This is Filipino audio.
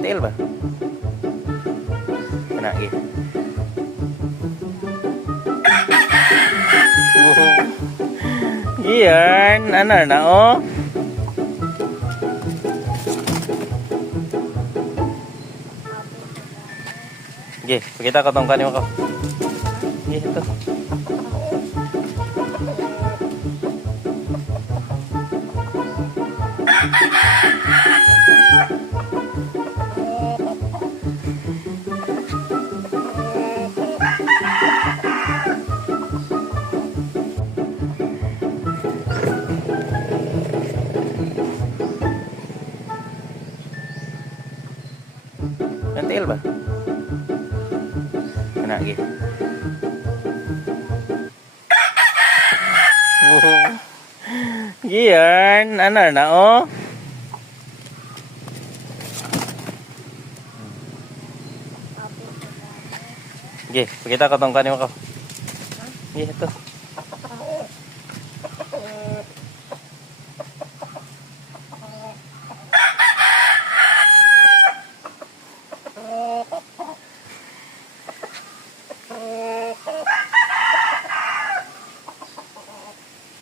Antil ba? Kana gi. Giyan, ano na oh? Gi, pakita ko tong kanimo ko. Gi, ito. Antil ba? Kana gi. Giyan, ano na oh? Gi, pakita ko tong kanimo ko. Gi, ito.